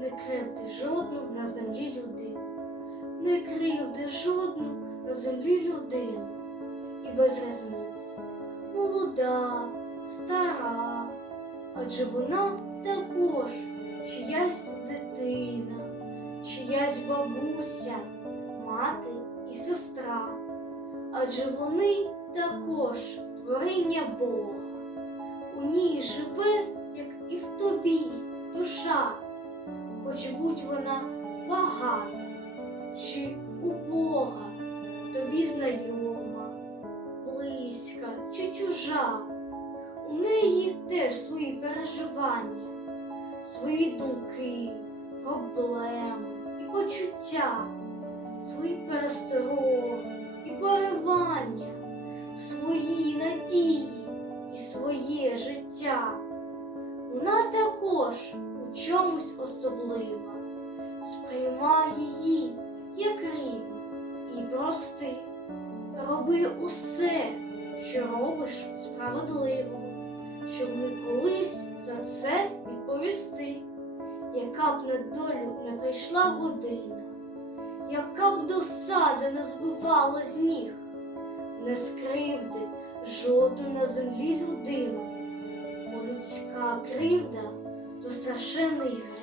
не кривди жодну на землі людину, не кривди жодну на землі людину, і без різниці. Молода, стара, адже вона також чиясь дитина, чиясь бабуся, мати і сестра, адже вони також творіння Бога. У ній живе, хоч будь вона багата чи убога, тобі знайома, близька чи чужа. У неї теж свої переживання, свої думки, проблеми і почуття, свої перестороги і поривання, свої надії і своє життя. Вона також чомусь особлива, сприймай її як рідну і прости. Роби усе, що робиш справедливо, щоб ви колись за це відповісти, яка б на долю не прийшла година, яка б досада не збивала з ніг, не скривди жодну на землі людину, бо